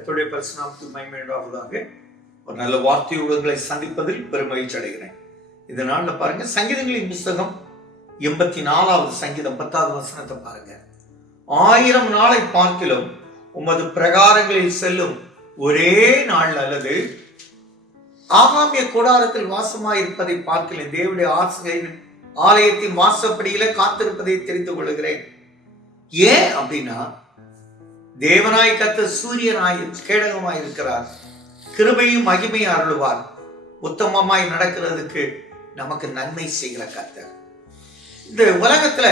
கர்த்தருடைய பரிசுநாமத்துக்கு மகிமை உண்டாவதாக. ஒரு நல்ல வார்த்தையோடு உங்களை சந்திப்பதில் பெருமகிழ்ச்சி அடைகிறேன். இந்த நாள்ல பாருங்க, சங்கீதங்களின் புஸ்தகம் 84வது சங்கீதம் 10வது வசனத்தை பாருங்க. 1000 நாளை பார்க்கிலும் உமது பிரகாரங்களில் செல்லும் ஒரே நாள் அல்லது ஆகாமிய கூடாரத்தில் வாசமாயிருப்பதை பார்க்கிறேன். தேவனுடைய ஆலயத்தின் வாசப்படியில காத்திருப்பதை தெரிந்து கொள்கிறேன். ஏன் அப்படின்னா, தேவனாய் கர்த்தர் சூரியனாய் கேடகமாய் இருக்கிறார். கிருபையும் மகிமையும் அருளுவார். உத்தமமாய் நடக்கிறதுக்கு நமக்கு நன்மை செய்கிற கர்த்தர். இந்த உலகத்துல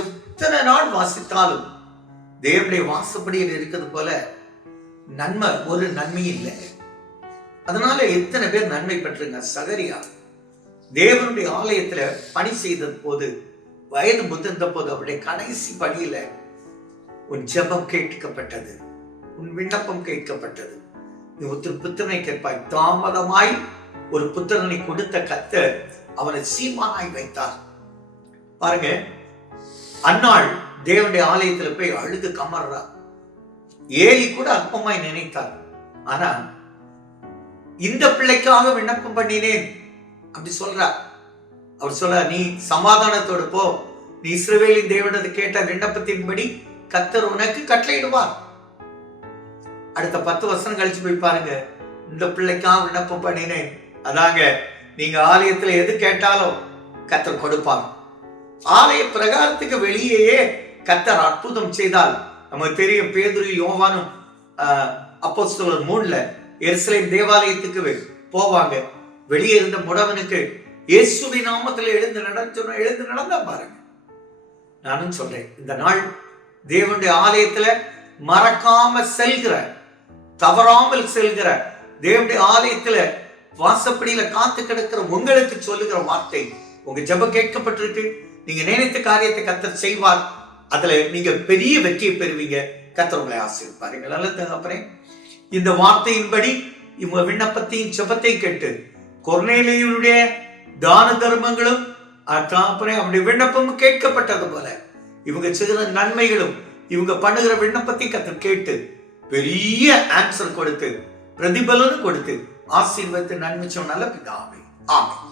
எத்தனை நாள் வாசித்தாலும் தேவனுடைய வாசப்படியில் இருக்கிறது போல நன்மை ஒரு நன்மை இல்லை. அதனால எத்தனை பேர் நன்மை பெற்றுங்க. சகரியா தேவனுடைய ஆலயத்துல பணி செய்த போது, வயது முதிர்ந்த போது, அவருடைய கடைசி பணியில உன் ஜெபம் கேட்கப்பட்டது, உன் விண்ணப்பம் கேட்கப்பட்டது. நீ ஒருத்தர் புத்திரனை கேட்பாய். தாமதமாய் ஒரு புத்திரனை கொடுத்த கர்த்தர் அவனை சீமானாய் வைத்தார். பாருங்க, அன்னாள் தேவனுடைய ஆலயத்துல போய் அழுது கமர்றா. ஏலி கூட அற்பமாய் நினைத்தார். ஆனா இந்த பிள்ளைக்காக விண்ணப்பம் பண்ணினேன் அப்படி சொல்றார். அவர் சொல்ற, நீ சமாதானத்தோடு போ, நீ இஸ்ரவேலின் தேவனது கேட்ட விண்ணப்பத்தின்படி கர்த்தர் உனக்கு கட்டளையிடுவார். அடுத்த 10 வருஷம் கழிச்சு போய் பாருங்க, இந்த பிள்ளைக்காக விண்ணப்பம் பண்ணினேன். அதாங்க, நீங்க ஆலயத்துல எது கேட்டாலும் கர்த்தர் கொடுப்பார். ஆலய பிரகாரத்துக்கு வெளியேயே கர்த்தர் அற்புதம் செய்தால் நமக்கு தெரியும். பேதுரு யோவானும் அப்போஸ்தலர் 3ல எருசலேம் தேவாலயத்துக்கு போவாங்க. வெளியே இருந்த முடவனுக்கு இயேசுவின் நாமத்துல எழுந்து நடந்தா பாருங்க. நானும் சொல்றேன், இந்த நாள் தேவனுடைய ஆலயத்துல மறக்காம செல்கிற, தவறாமல் செல்கிற, தேவனுடைய ஆலயத்துல வாசப்படியில காத்து கிடக்கிற உங்களுக்கு சொல்லுகிற வார்த்தை, உங்க ஜெபம் கேட்கப்பட்டிருக்கு. நீங்க நினைத்த காரியத்தை கர்த்தர் செய்வார். அதுல நீங்க பெரிய வெற்றியை பெறுவீங்க. கர்த்தர் உங்களை ஆசீர்வதிப்பார். நல்ல தகப்பனே, இந்த வார்த்தையின்படி இவங்க விண்ணப்பத்தையும் ஜெபத்தையும் கேட்டு கொர்நேலியுடைய தான தர்மங்களும் அவருடைய விண்ணப்பமும் கேட்கப்பட்டது போல இவங்க செய்கிற நன்மைகளும் இவங்க பண்ணுகிற விண்ணப்பத்தை கர்த்தர் கேட்டு பெரிய ஆன்சர் கொடுத்து பிரதிபலனும் கொடுத்து ஆசீர்வதித்து நன்மை சொன்னால பிதாவே. ஆமென்.